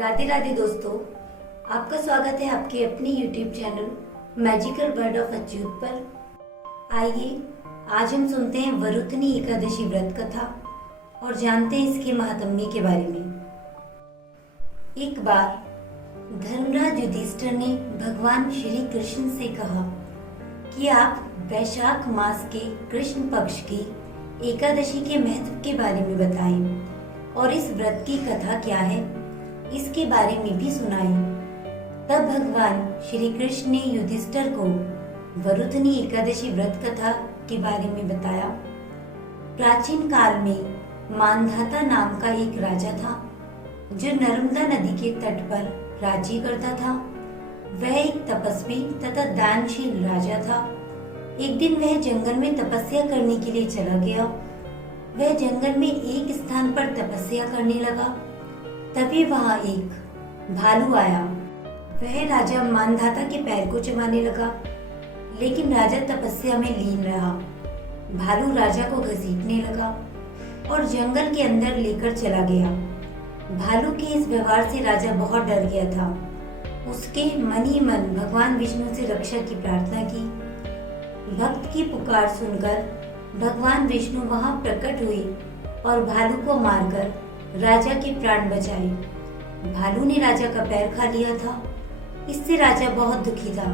राधे राधे दोस्तों, आपका स्वागत है आपके अपने YouTube channel magical word of Achyut पर। आइए आज हम सुनते हैं वरुथनी एकादशी व्रत कथा और जानते हैं इसके महात्म्य के बारे में। एक बार धर्मराज युधिष्ठिर ने भगवान श्री कृष्ण से कहा कि आप वैशाख मास के कृष्ण पक्ष की एकादशी के महत्व के बारे में बताएं और इस व्रत की कथा क्या है इसके बारे में भी सुनाएं। तब भगवान श्री कृष्ण ने युधिष्ठिर को वरुथनी एकादशी व्रत कथा के बारे में बताया। प्राचीन काल में मानधाता नाम का एक राजा था जो नर्मदा नदी के तट पर राज्य करता था। वह एक तपस्वी तथा दानशील राजा था। एक दिन वह जंगल में तपस्या करने के लिए चला गया। वह जंगल में एक स्थान पर तपस्या करने लगा। तभी वहां एक भालू आया। वह राजा मानधाता के पैर को चबाने लगा, लेकिन राजा तपस्या में लीन रहा। भालू राजा को घसीटने लगा और जंगल के अंदर लेकर चला गया। भालू के इस व्यवहार से राजा बहुत डर गया था। उसके मन ही मन भगवान विष्णु से रक्षा की प्रार्थना की। भक्त की पुकार सुनकर भगवान विष्णु वहां प्रकट हुए और भालू को मारकर राजा के प्राण बचाए। भालू ने राजा का पैर खा लिया था। इससे राजा बहुत दुखी था।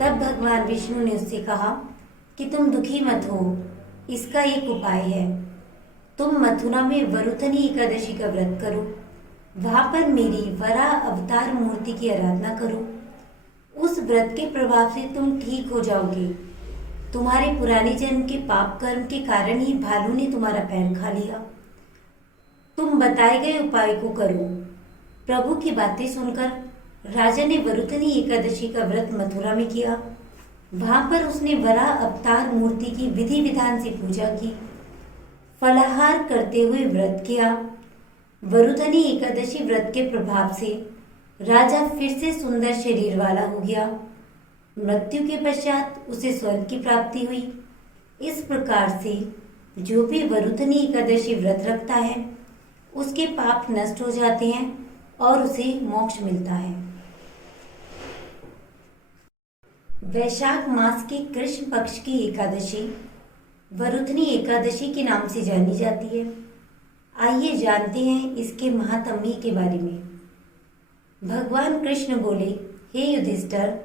तब भगवान विष्णु ने उससे कहा कि तुम दुखी मत हो, इसका एक उपाय है। तुम मथुरा में वरुथनी एकादशी का व्रत करो। वहां पर मेरी वराह अवतार मूर्ति की आराधना करो। उस व्रत के प्रभाव से तुम ठीक हो जाओगे। तुम्हारे पुराने जन्म के पाप कर्म के कारण ही भालू ने तुम्हारा पैर खा लिया। तुम बताए गए उपाय को करो। प्रभु की बातें सुनकर राजा ने वरुथनी एकादशी का व्रत मथुरा में किया। वहां पर उसने वराह अवतार मूर्ति की विधि विधान से पूजा की, फलाहार करते हुए व्रत किया। वरुथनी एकादशी व्रत के प्रभाव से राजा फिर से सुंदर शरीर वाला हो गया। मृत्यु के पश्चात उसे स्वर्ग की प्राप्ति हुई। इस प्रकार से जो भी वरुथनी एकादशी व्रत रखता है उसके पाप नष्ट हो जाते हैं और उसे मोक्ष मिलता है। वैशाख मास के कृष्ण पक्ष की एकादशी वरुथनी एकादशी के नाम से जानी जाती है। आइए जानते हैं इसके महात्म्य के बारे में। भगवान कृष्ण बोले, हे युधिष्ठिर,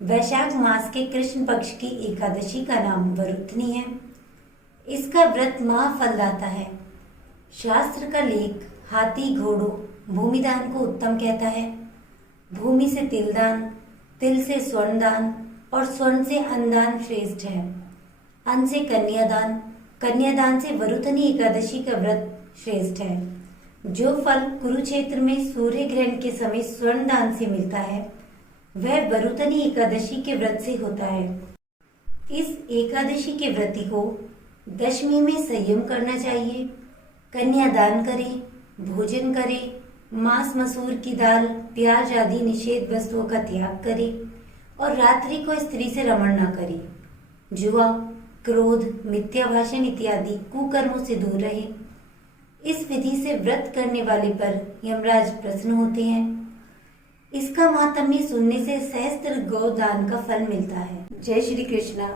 वैशाख मास के कृष्ण पक्ष की एकादशी का नाम वरुथनी है। इसका व्रत महाफलदाता है। शास्त्र का लेख हाथी घोड़ों भूमिदान को उत्तम कहता है। भूमि से तिलदान, तिल से स्वर्ण दान और स्वर्ण से अन्नदान श्रेष्ठ है। अन्न से कन्यादान, कन्यादान से वरुथनी एकादशी का व्रत श्रेष्ठ है। जो फल कुरुक्षेत्र में सूर्य ग्रहण के समय स्वर्ण दान से मिलता है वह वरुथनी एकादशी के व्रत से होता है। इस एकादशी के व्रती को दशमी में संयम करना चाहिए। कन्यादान करें, भोजन करें, मांस मसूर की दाल, प्याज आदि निषेध वस्तुओं का त्याग करें और रात्रि को स्त्री से रमण न करें। जुआ, क्रोध, मिथ्या भाषण इत्यादि कुकर्मों से दूर रहे। इस विधि से व्रत करने वाले पर यमराज प्रसन्न होते हैं। इसका महात्म्य सुनने से सहस्त्र गौ दान का फल मिलता है। जय श्री कृष्णा।